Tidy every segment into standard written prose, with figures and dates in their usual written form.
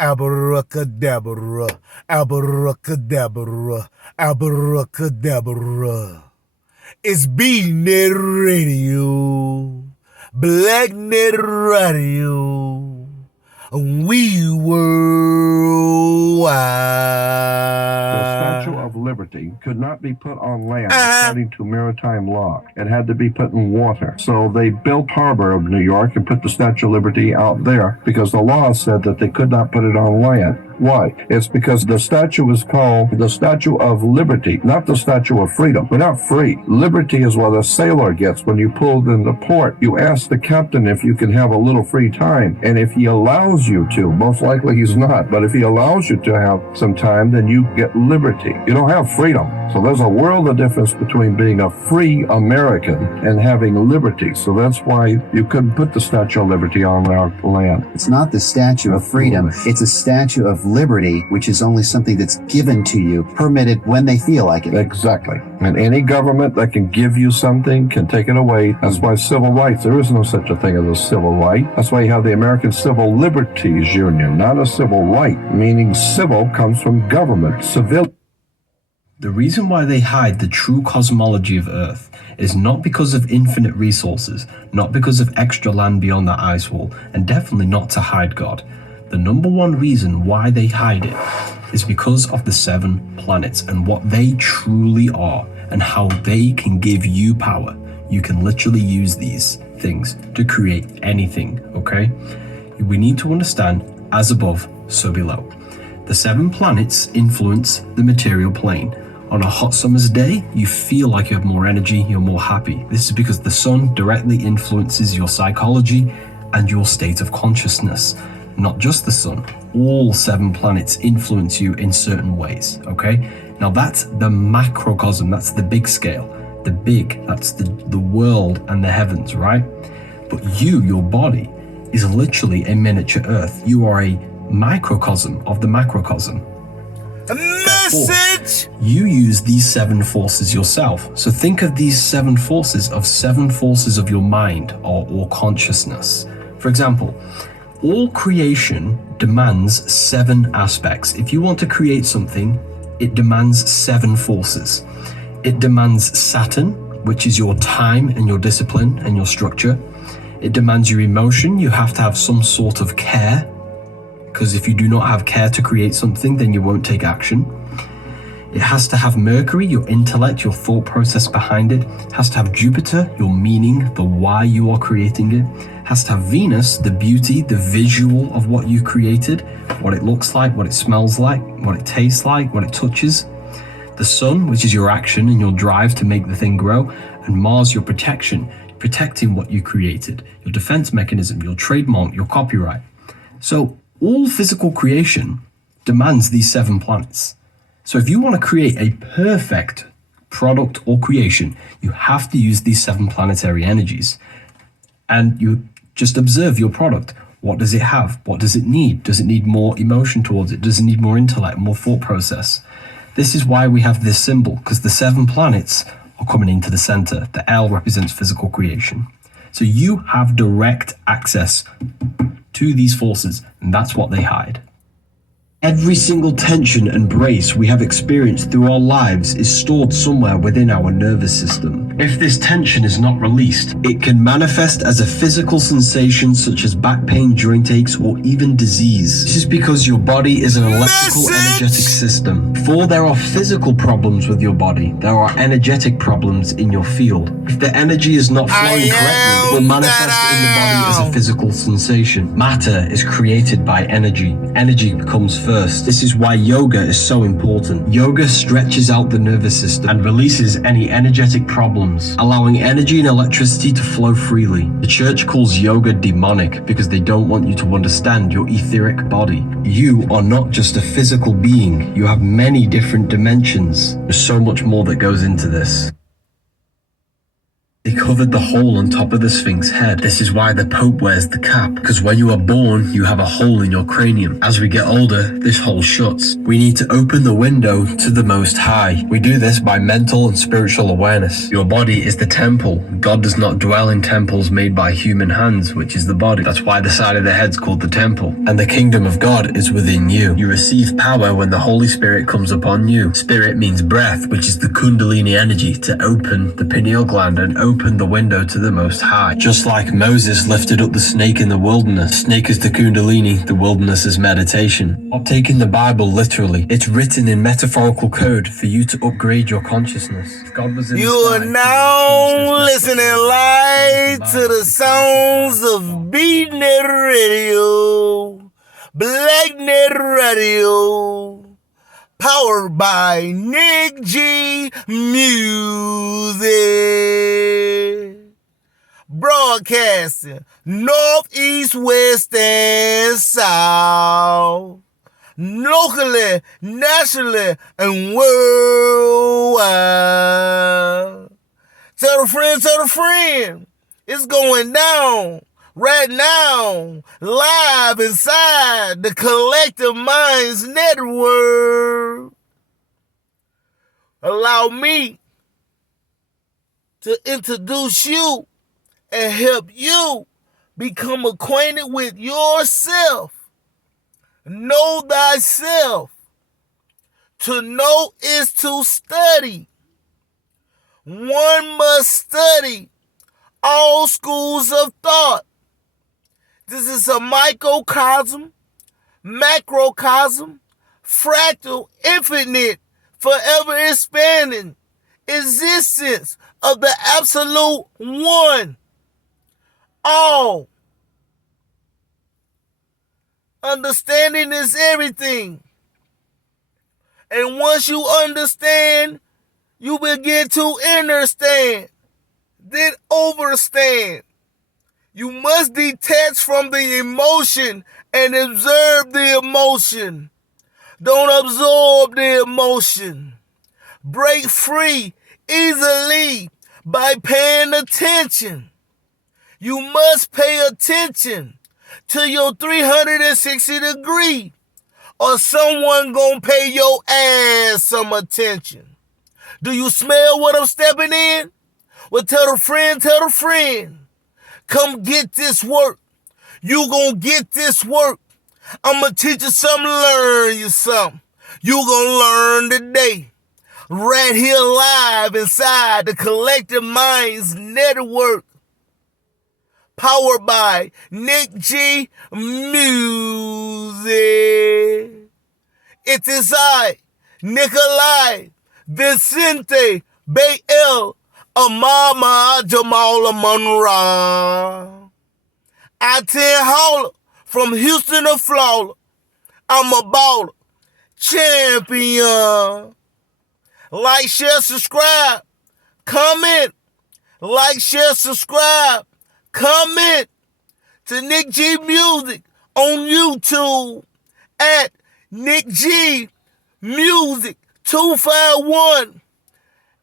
Abracadabra, abracadabra, abracadabra. It's B-Net Radio, Blacknet Radio, we worldwide. The Statue of Liberty could not be put on land according to maritime law. It had to be put in water. So they built harbor of New York and put the Statue of Liberty out there because the law said that they could not put it on land. Why? It's because the statue is called the Statue of Liberty, not the Statue of Freedom. We're not free. Liberty is what a sailor gets when you pull into port. You ask the captain if you can have a little free time, and if he allows you to, most likely he's not, but if he allows you to have some time, then you get liberty. You don't have freedom. So there's a world of difference between being a free American and having liberty. So that's why you couldn't put the Statue of Liberty on our land. It's not the Statue of Freedom. It's a Statue of Liberty, which is only something that's given to you, permitted when they feel like it. Exactly. And any government that can give you something can take it away. That's why civil rights, there is no such a thing as a civil right. That's why you have the American Civil Liberties Union, not a civil right, meaning civil comes from government, civil. The reason why they hide the true cosmology of Earth is not because of infinite resources, not because of extra land beyond that ice wall, and definitely not to hide God. The number one reason why they hide it is because of the 7 planets and what they truly are and how they can give you power. You can literally use these things to create anything, okay? We need to understand, as above, so below. The 7 planets influence the material plane. On a hot summer's day, you feel like you have more energy, you're more happy. This is because the sun directly influences your psychology and your state of consciousness. Not just the sun, all 7 planets influence you in certain ways, okay? Now that's the macrocosm, that's the big scale. The big, that's the world and the heavens, right? But you, your body, is literally a miniature Earth. You are a microcosm of the macrocosm. A message! You use these 7 forces yourself. So think of these 7 forces of your mind or consciousness. For example, all creation demands 7 aspects. If you want to create something, it demands 7 forces. It demands Saturn, which is your time and your discipline and your structure. It demands your emotion. You have to have some sort of care, because if you do not have care to create something, then you won't take action. It has to have Mercury, your intellect, your thought process behind it. It has to have Jupiter, your meaning, the why you are creating it. It has to have Venus, the beauty, the visual of what you created, what it looks like, what it smells like, what it tastes like, what it touches. The Sun, which is your action and your drive to make the thing grow. And Mars, your protection, protecting what you created, your defense mechanism, your trademark, your copyright. So all physical creation demands these 7 planets. So if you want to create a perfect product or creation, you have to use these 7 planetary energies. And you just observe your product. What does it have? What does it need? Does it need more emotion towards it? Does it need more intellect, more thought process? This is why we have this symbol, because the 7 planets are coming into the center. The L represents physical creation. So you have direct access to these forces, and that's what they hide. Every single tension and brace we have experienced through our lives is stored somewhere within our nervous system. If this tension is not released, it can manifest as a physical sensation such as back pain, joint aches, or even disease. This is because your body is an electrical energetic system. Before there are physical problems with your body, there are energetic problems in your field. If the energy is not flowing correctly, it will manifest in the body as a physical sensation. Matter is created by energy. Energy becomes first. This is why yoga is so important. Yoga stretches out the nervous system and releases any energetic problems, allowing energy and electricity to flow freely. The church calls yoga demonic because they don't want you to understand your etheric body. You are not just a physical being. You have many different dimensions. There's so much more that goes into this. They covered the hole on top of the Sphinx's head. This is why the Pope wears the cap, because when you are born, you have a hole in your cranium. As we get older, this hole shuts. We need to open the window to the Most High. We do this by mental and spiritual awareness. Your body is the temple. God does not dwell in temples made by human hands, which is the body. That's why the side of the head's called the temple. And the kingdom of God is within you. You receive power when the Holy Spirit comes upon you. Spirit means breath, which is the Kundalini energy to open the pineal gland and open the window to the Most High. Just like Moses lifted up the snake in the wilderness. Snake is the Kundalini, the wilderness is meditation. Stop taking the Bible literally. It's written in metaphorical code for you to upgrade your consciousness. If God was in You the sky, are now listening live to the sounds of Beatnik Radio, Blacknet Radio, powered by Nick G Music. Broadcasting northeast, west, and south. Locally, nationally, and worldwide. Tell a friend. It's going down right now, live inside the Collective Minds Network. Allow me to introduce you and help you become acquainted with yourself. Know thyself. To know is to study. One must study all schools of thought. This is a microcosm, macrocosm, fractal, infinite, forever expanding existence of the absolute one. All. Understanding is everything. And once you understand, you begin to understand, then overstand. You must detach from the emotion and observe the emotion. Don't absorb the emotion. Break free easily by paying attention. You must pay attention to your 360 degree, or someone gonna pay your ass some attention. Do you smell what I'm stepping in? Well, tell a friend. Come get this work. You gonna get this work. I'm gonna teach you something, learn you something. You gonna learn today. Right here live inside the Collective Minds Network. Powered by Nick G Music. It is I, Nikolai Vicente Bael Amama Jamala Monroe. I 10 hauler from Houston to Florida. I'm a baller, champion. Like, share, subscribe, comment. Like, share, subscribe, comment to Nick G Music on YouTube at Nick G Music 251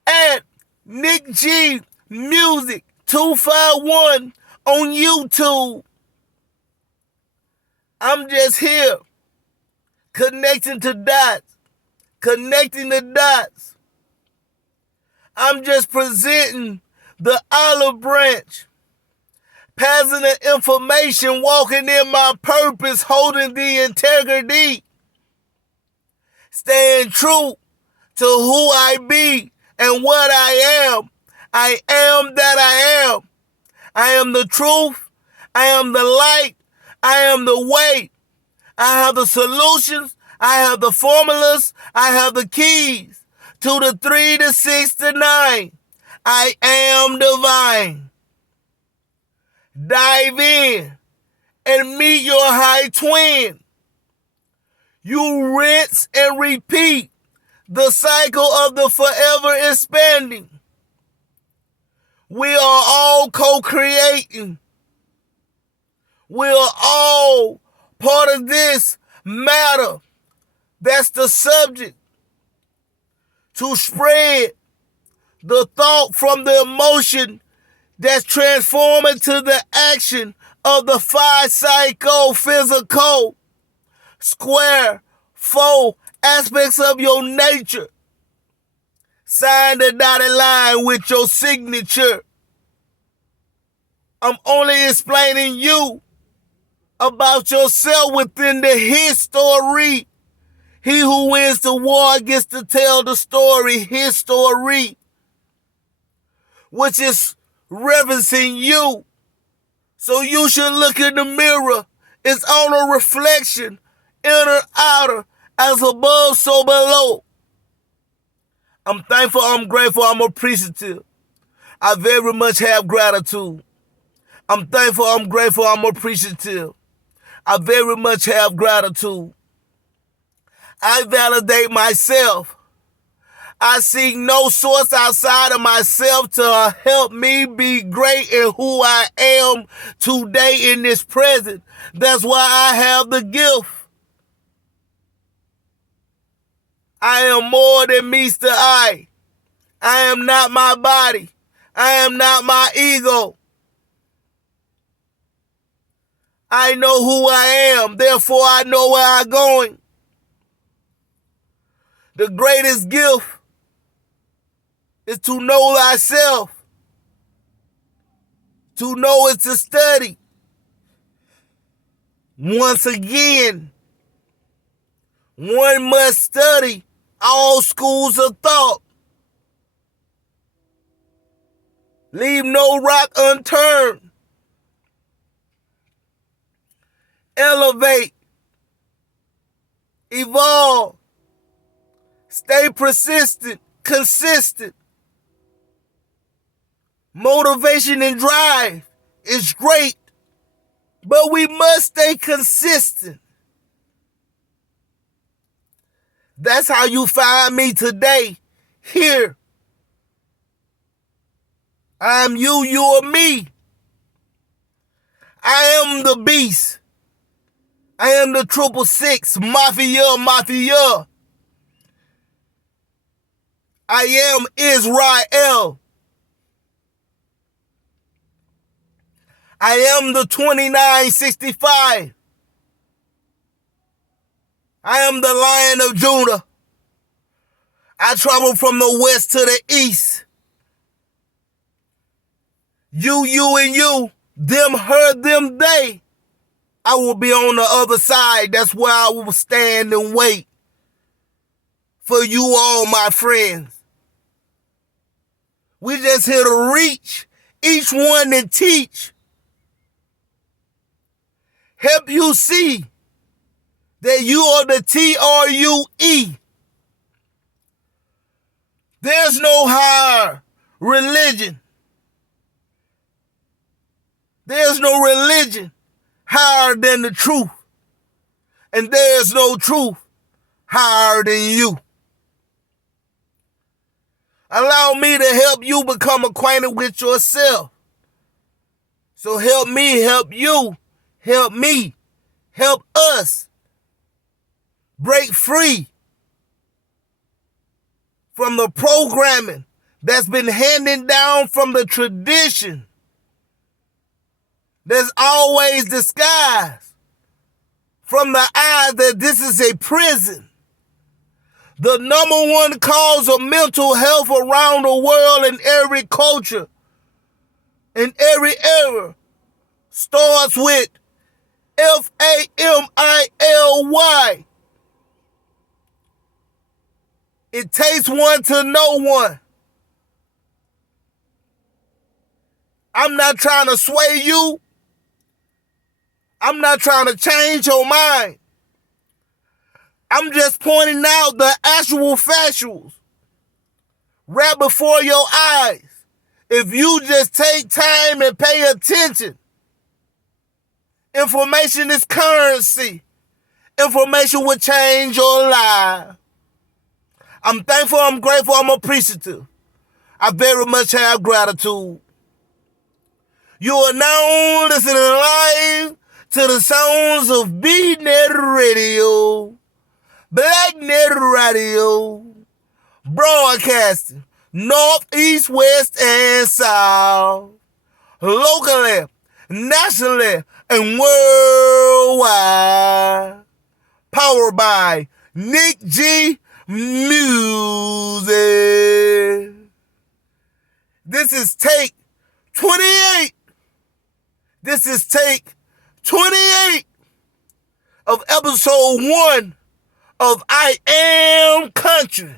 at Nick G Music 251 on YouTube. I'm just here connecting the dots. I'm just presenting the olive branch, passing the information, walking in my purpose, holding the integrity, staying true to who I be and what I am. I am that I am. I am the truth. I am the light. I am the way. I have the solutions. I have the formulas. I have the keys to the 3 to 6 to 9. I am divine. Dive in and meet your high twin. You rinse and repeat the cycle of the forever expanding. We are all co-creating. We are all part of this matter. That's the subject. To spread the thought from the emotion that's transforming to the action of the 5 psychophysical square 4 aspects of your nature. Sign the dotted line with your signature. I'm only explaining you about yourself within the history. He who wins the war gets to tell the story, his story, which is reverencing you. So you should look in the mirror. It's on a reflection, inner, outer, as above, so below. I'm thankful, I'm grateful, I'm appreciative. I very much have gratitude. I'm thankful, I'm grateful, I'm appreciative. I very much have gratitude. I validate myself. I seek no source outside of myself to help me be great in who I am today in this present. That's why I have the gift. I am more than meets the eye. I am not my body. I am not my ego. I know who I am, therefore I know where I'm going. The greatest gift is to know thyself. To know is to study. Once again, one must study all schools of thought. Leave no rock unturned. Elevate. Evolve. Stay persistent, consistent. Motivation and drive is great, but we must stay consistent. That's how you find me today, here. I'm you, you are me. I am the beast. I am the 666, Mafia. I am Israel. I am the 2965. I am the Lion of Judah. I travel from the west to the east. You, and you, them, her, them, they. I will be on the other side. That's where I will stand and wait for you all, my friends. We just here to reach each one and teach. Help you see that you are the TRUE. There's no higher religion. There's no religion higher than the truth. And there's no truth higher than you. Allow me to help you become acquainted with yourself. So help me, help you, help me, help us break free from the programming that's been handed down from the tradition that's always disguised from the eye that this is a prison. The number one cause of mental health around the world in every culture, in every era, starts with FAMILY. It takes one to know one. I'm not trying to sway you. I'm not trying to change your mind. I'm just pointing out the actual factuals right before your eyes. If you just take time and pay attention, information is currency. Information will change your life. I'm thankful, I'm grateful, I'm appreciative. I very much have gratitude. You are now listening live to the sounds of B-Net Radio, Black Net Radio, broadcasting north, east, west, and south. locally, nationally, and worldwide. Powered by Nick G Music. This is take 28. This is take 28 of episode 1 of I Am Country,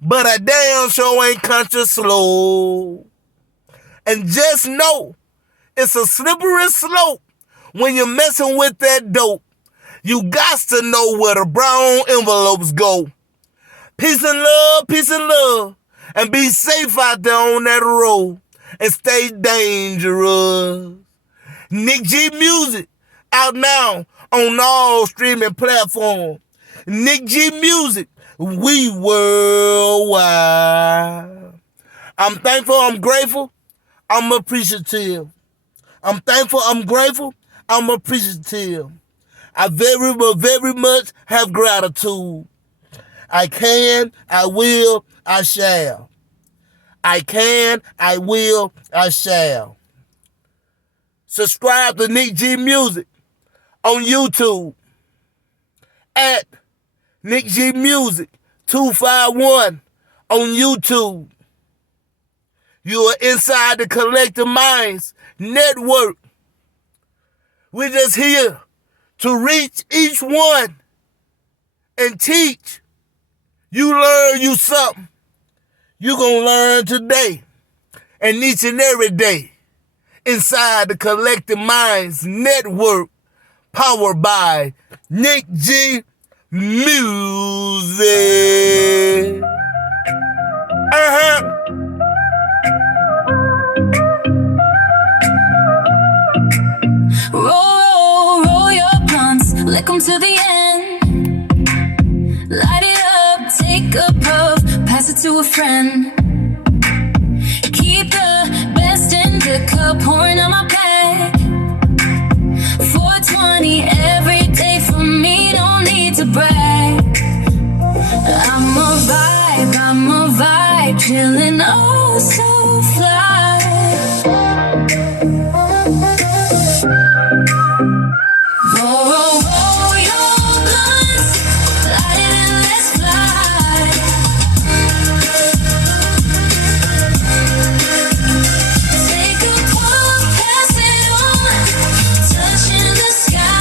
but I damn sure ain't country slow. And just know, it's a slippery slope when you're messing with that dope. You got to know where the brown envelopes go. Peace and love, and be safe out there on that road, and stay dangerous. Nick G Music, out now on all streaming platforms. Nick G Music, we worldwide. I'm thankful, I'm grateful, I'm appreciative. I'm thankful, I'm grateful, I'm appreciative. I very much have gratitude. I can, I will, I shall. I can, I will, I shall. Subscribe to Nick G Music on YouTube at Nick G Music 251 on YouTube. You are inside the Collective Minds Network. We're just here to reach each one and teach. You learn you something. You gonna learn today and each and every day inside the Collective Minds Network, powered by Nick G Music. Roll your blunts, lick 'em to the end. Light it up, take a puff, pass it to a friend. Keep the best in the cup, pouring on my back. 420 every day for me, don't need to brag. I'm a vibe, chillin' oh so fly. Roll your blunts, light it and let's fly. Take a puff, pass it on, touching the sky.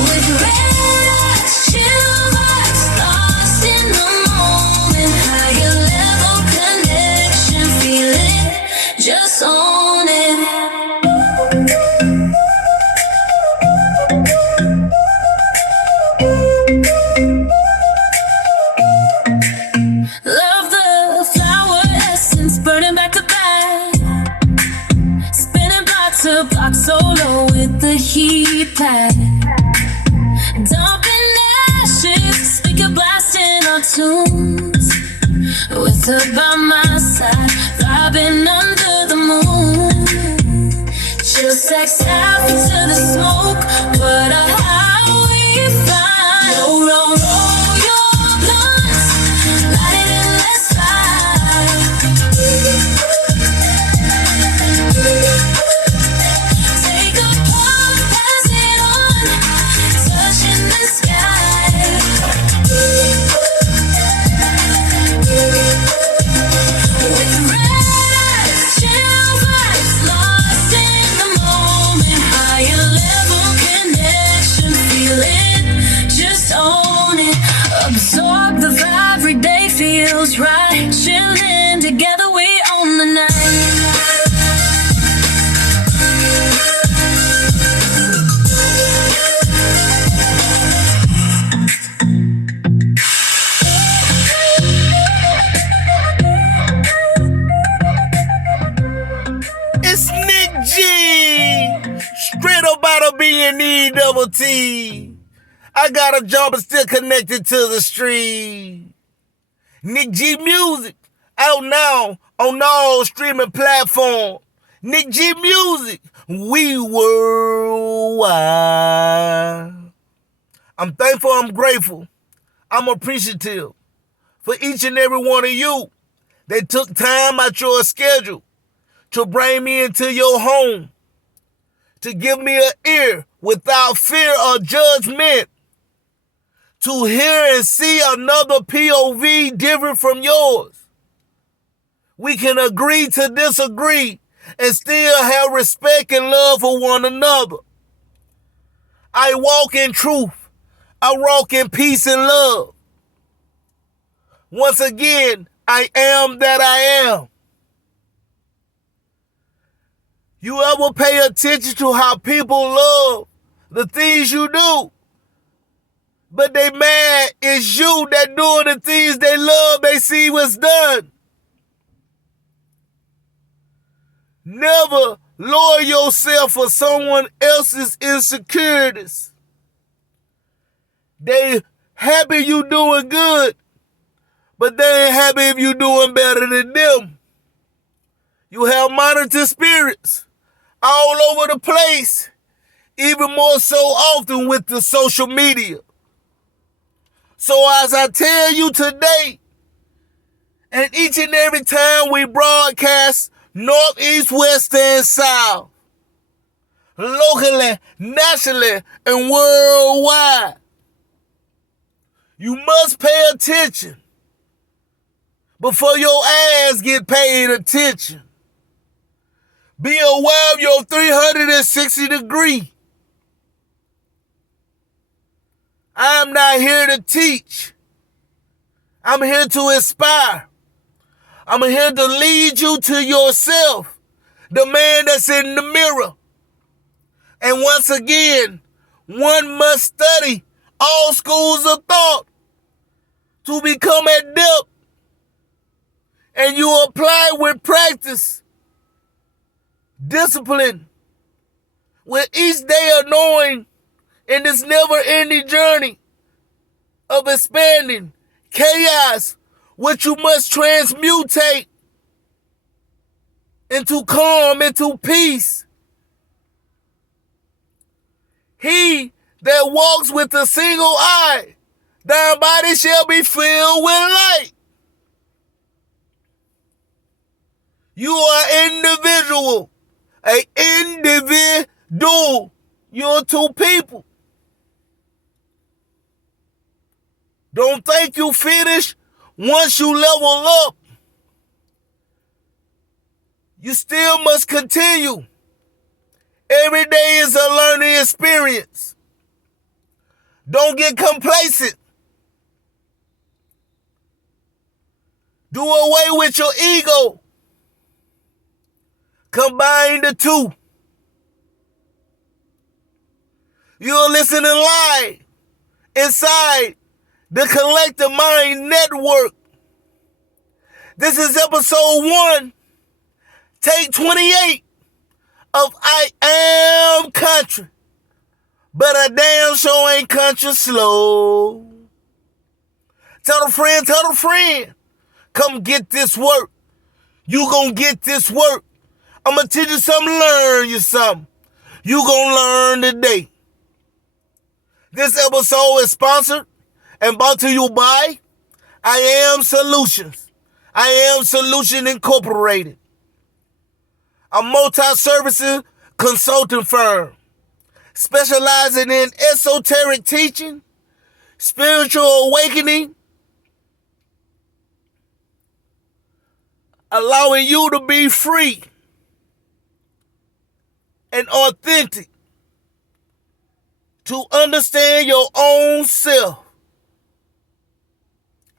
With red eyes, chill vibes, lost in the moment. Higher level connection, feel it, just own it. Love the flower essence, burning back to back. Spinning block to block, solo with the heat pad. Dumping ashes, speaker blasting our tunes. With her by my side, vibing under the moon. Chill sex after the smoke, what a how we find. Roll your blunts, light it and let's slide. Take a puff, pass it on, touching the sky. With red eyes, chill vibes, lost in the moment. Higher level connection, feel it, just own it. Absorb the vibe, every day feels right. Chilling together, we own the night. It's Nick G, straight up out of B&E double T. I got a job and still connected to the street. Nick G Music, out now on all streaming platforms. Nick G Music, we worldwide. I'm thankful, I'm grateful, I'm appreciative for each and every one of you that took time out your schedule to bring me into your home, to give me an ear without fear or judgment, to hear and see another POV different from yours. We can agree to disagree and still have respect and love for one another. I walk in truth. I walk in peace and love. Once again, I am that I am. You ever pay attention to how people love the things you do, but they mad it's you that doing the things they love, they see what's done? Never lower yourself for someone else's insecurities. They happy you doing good, but they ain't happy if you doing better than them. You have monitor spirits all over the place, even more so often with the social media. So as I tell you today, and each and every time we broadcast north, east, west, and south, locally, nationally, and worldwide, you must pay attention before your ass get paid attention. Be aware of your 360 degree. I'm not here to teach. I'm here to inspire. I'm here to lead you to yourself, the man that's in the mirror. And once again, one must study all schools of thought to become adept, and you apply with practice, discipline, with each day of knowing in this never-ending journey of expanding chaos, which you must transmutate into calm, into peace. He that walks with a single eye, thy body shall be filled with light. You are individual, an individual. You're two people. Don't think you finish once you level up. You still must continue. Every day is a learning experience. Don't get complacent. Do away with your ego. Combine the two. You're listening live inside the Collective Mind Network. This is episode 1, take 28 of I Am Country, but I damn sure ain't country slow. Tell a friend, come get this work. You gon' get this work. I'ma teach you something, learn you something. You gon' learn today. This episode is sponsored and brought to you by I Am Solutions. I Am Solution Incorporated, a multi-services consulting firm specializing in esoteric teaching, spiritual awakening, allowing you to be free and authentic, to understand your own self.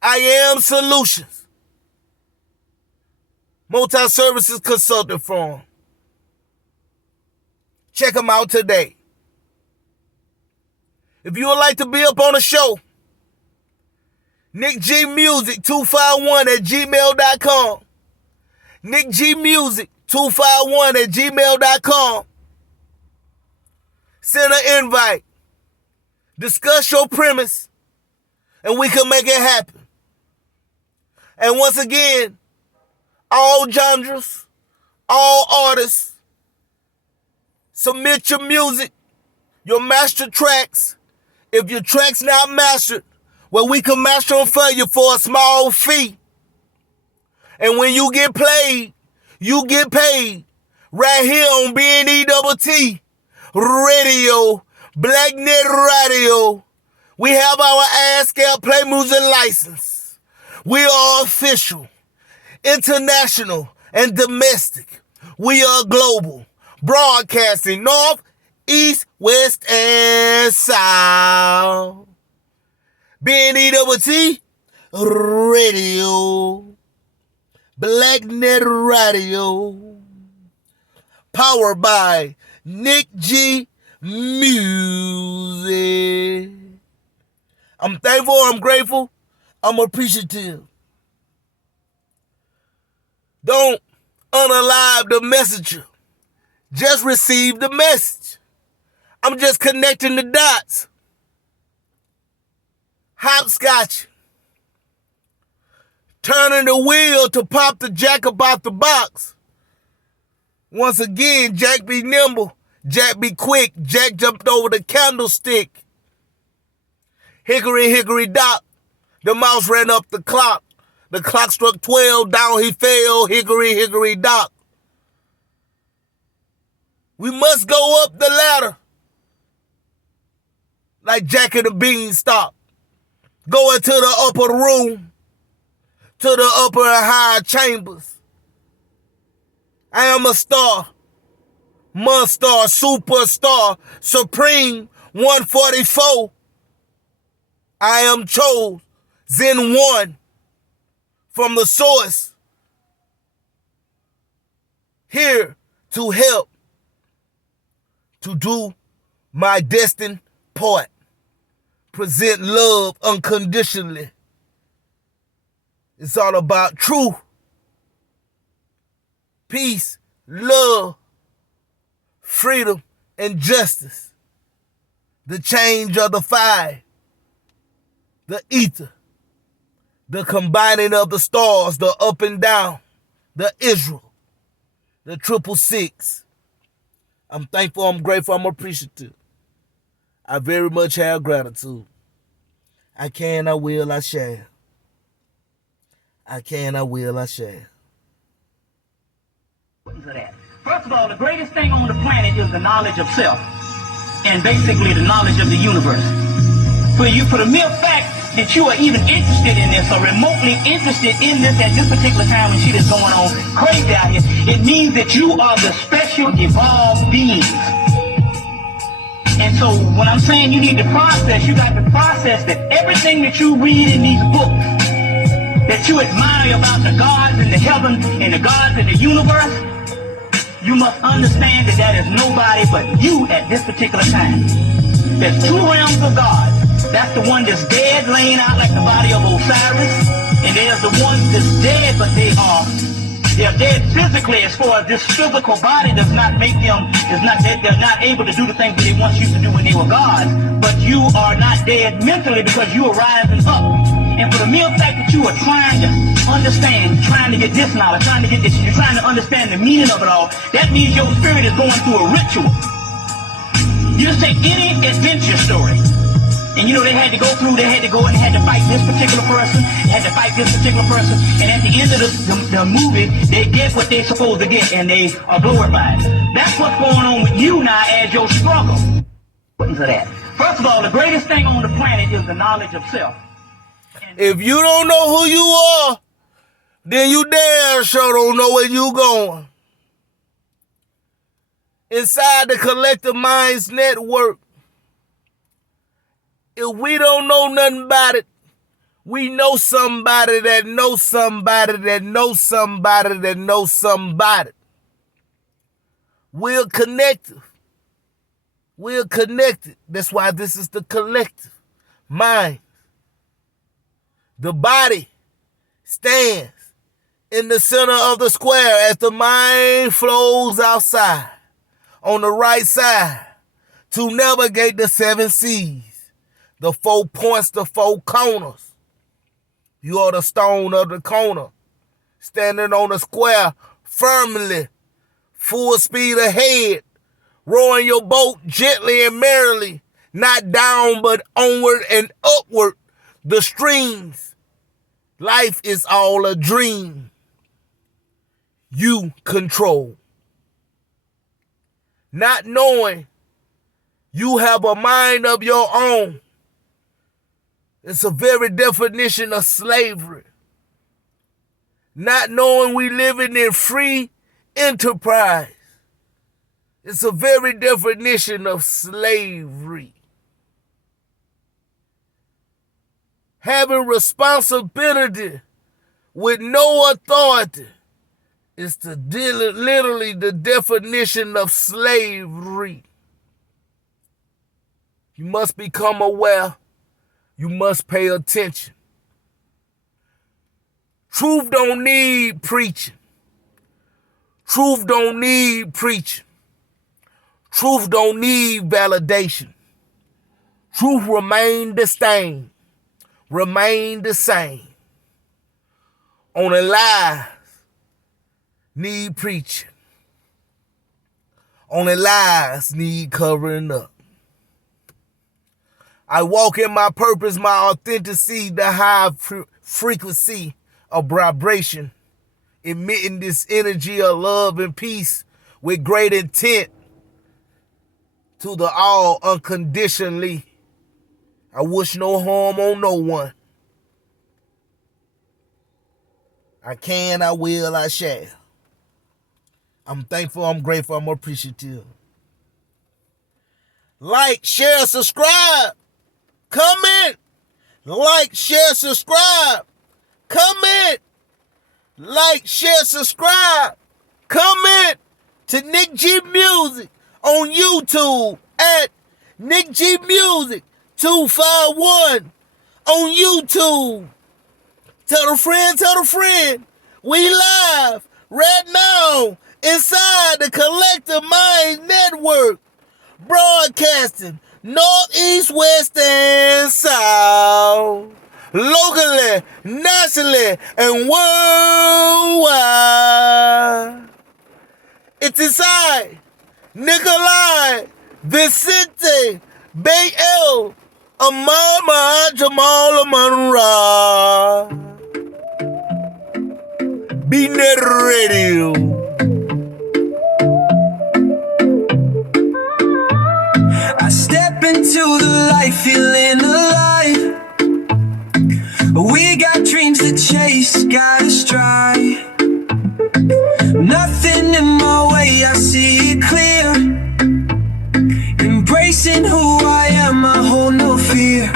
I Am Solutions, multi-services consulting firm. Check them out today. If you would like to be up on the show, nickgmusic251@gmail.com. nickgmusic251@gmail.com. Send an invite. Discuss your premise, and we can make it happen. And once again, all genres, all artists, submit your music, your master tracks. If your track's not mastered, where we can match on for you for a small fee. And when you get played, you get paid. Right here on BNETT Radio, BlackNet Radio. We have our ASCAP Play Music license. We are official, international, and domestic. We are global, broadcasting north, east, west, and south. BNETT Radio, BlackNet Radio. Powered by Nick G Music. I'm thankful, I'm grateful, I'm appreciative. Don't unalive the messenger. Just receive the message. I'm just connecting the dots. Hopscotch. Turning the wheel to pop the jack about the box. Once again, Jack be nimble, Jack be quick, Jack jumped over the candlestick. Hickory, hickory dock, the mouse ran up the clock. The clock struck 12, down he fell, hickory, hickory dock. We must go up the ladder, like Jack and the Beanstalk. Go into the upper room, to the upper and high chambers. I am a star, Munstar, superstar, supreme, 144. I am chosen one from the source, here to help, to do my destined part, present love unconditionally. It's all about truth, peace, love, freedom, and justice. The change of the fire, the ether, the combining of the stars, the up and down, the Israel, the 666. I'm thankful, I'm grateful, I'm appreciative. I very much have gratitude. I can, I will, I shall. I can, I will, I shall. For that. First of all, the greatest thing on the planet is the knowledge of self, and basically the knowledge of the universe. For the mere fact that you are even interested in this or remotely interested in this at this particular time when shit is going on crazy out here, it means that you are the special evolved beings. And so when I'm saying you need to process, you got to process that everything that you read in these books that you admire about the gods in the heaven and the gods in the universe, you must understand that that is nobody but you at this particular time. There's two realms of God. That's the one that's dead, laying out like the body of Osiris, and there's the one that's dead, but they're dead physically, as far as this physical body does not make them, they're not able to do the things that they once used to do when they were gods. But you are not dead mentally because you are rising up. And for the mere fact that you are trying to understand, trying to get this knowledge, trying to get this, you're trying to understand the meaning of it all, that means your spirit is going through a ritual. You just take any adventure story. And you know, they had to go and they had to fight this particular person, they had to fight this particular person, and at the end of the movie, they get what they're supposed to get, and they are glorified. That's what's going on with you now as your struggle. For that. First of all, the greatest thing on the planet is the knowledge of self. If you don't know who you are, then you damn sure don't know where you going. Inside the Collective Minds Network, if we don't know nothing about it, we know somebody that knows somebody that knows somebody that knows somebody. We're connected. We're connected. That's why this is the collective mind. The body stands in the center of the square as the mind flows outside on the right side to navigate the 7 seas, the 4 points, the 4 corners. You are the stone of the corner, standing on the square firmly, full speed ahead, rowing your boat gently and merrily, not down but onward and upward, the streams. Life is all a dream. You control. Not knowing you have a mind of your own. It's a very definition of slavery. Not knowing we living in free enterprise. It's a very definition of slavery. Having responsibility with no authority is literally the definition of slavery. You must become aware. You must pay attention. Truth don't need preaching. Truth don't need preaching. Truth don't need validation. Truth remain the same. Remain the same. Only lies need preaching. Only lies need covering up. I walk in my purpose, my authenticity, the high frequency of vibration, emitting this energy of love and peace with great intent to the all unconditionally. I wish no harm on no one. I can, I will, I shall. I'm thankful, I'm grateful, I'm appreciative. Like, share, subscribe. Comment. Like, share, subscribe. Comment. Like, share, subscribe. Comment to Nick G Music on YouTube at Nick G Music 251 on YouTube. Tell a friend, we live right now inside the Collective Minds Network, broadcasting north, east, west, and south, locally, nationally, and worldwide. It's inside Nikolai, Vicente, Bay L, Amama, Jamal, Monroe. B-Net Radio. I step into the light, feeling alive. We got dreams to chase, gotta strive. Nothing in my way, I see it clear. Embracing who I am, I hold no fear.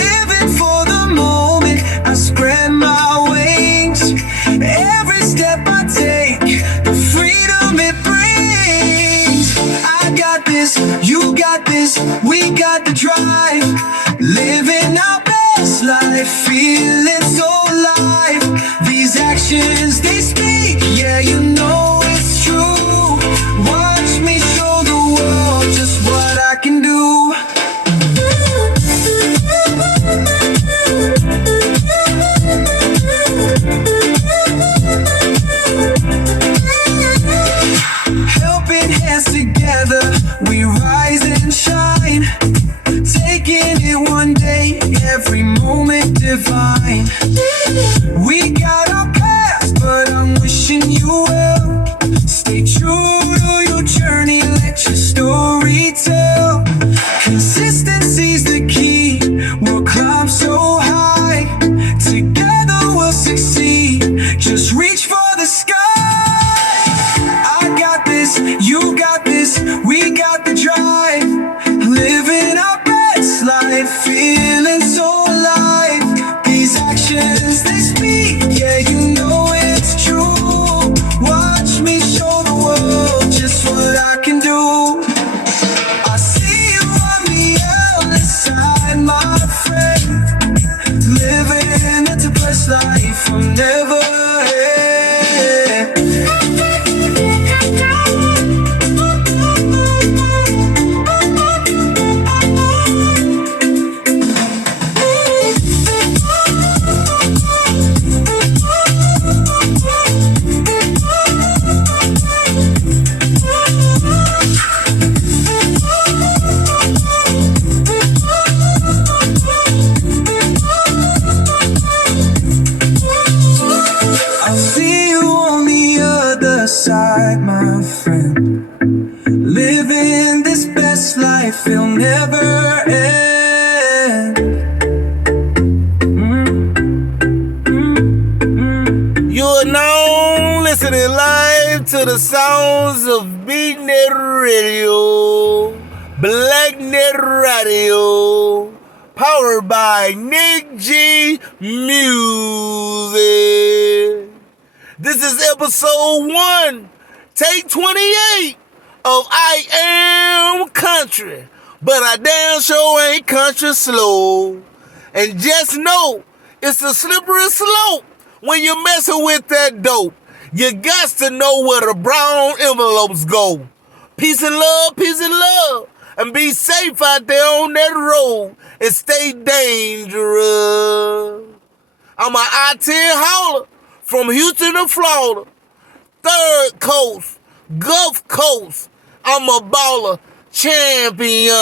Living for the moment, I spread my wings. Every step I take, the freedom it brings. I got this, you got this, we got the drive. Living our best life, feeling so alive. These actions, they speak, yeah, you know it's true. Watch me show the world just what I can do. Helping hands together, we rise and shine. Taking it one day, every moment divine. We got our path, but I'm wishing you well. Stay true to your journey, let your story tell. Consistency's the key, we'll climb so high. Together we'll succeed, just reach for the sky. I got this, you got this, we got the drive. Living our best life, feeling so alive. These actions, they speak, yeah, you know it's true. Watch me show the world just what I can do. I see you on the other side, my friend. Living at the best life I'm never had. Living this best life, it'll never end. You are now listening live to the sounds of BNet Radio, BlackNet Radio, powered by Nick G Music. This is episode 1, take 28 of I Am Country, but I damn sure ain't country slow. And just know, it's a slippery slope when you're messing with that dope. You got to know where the brown envelopes go. Peace and love, and be safe out there on that road and stay dangerous. I'm an IT hauler from Houston to Florida, Third Coast, Gulf Coast. I'm a baller champion.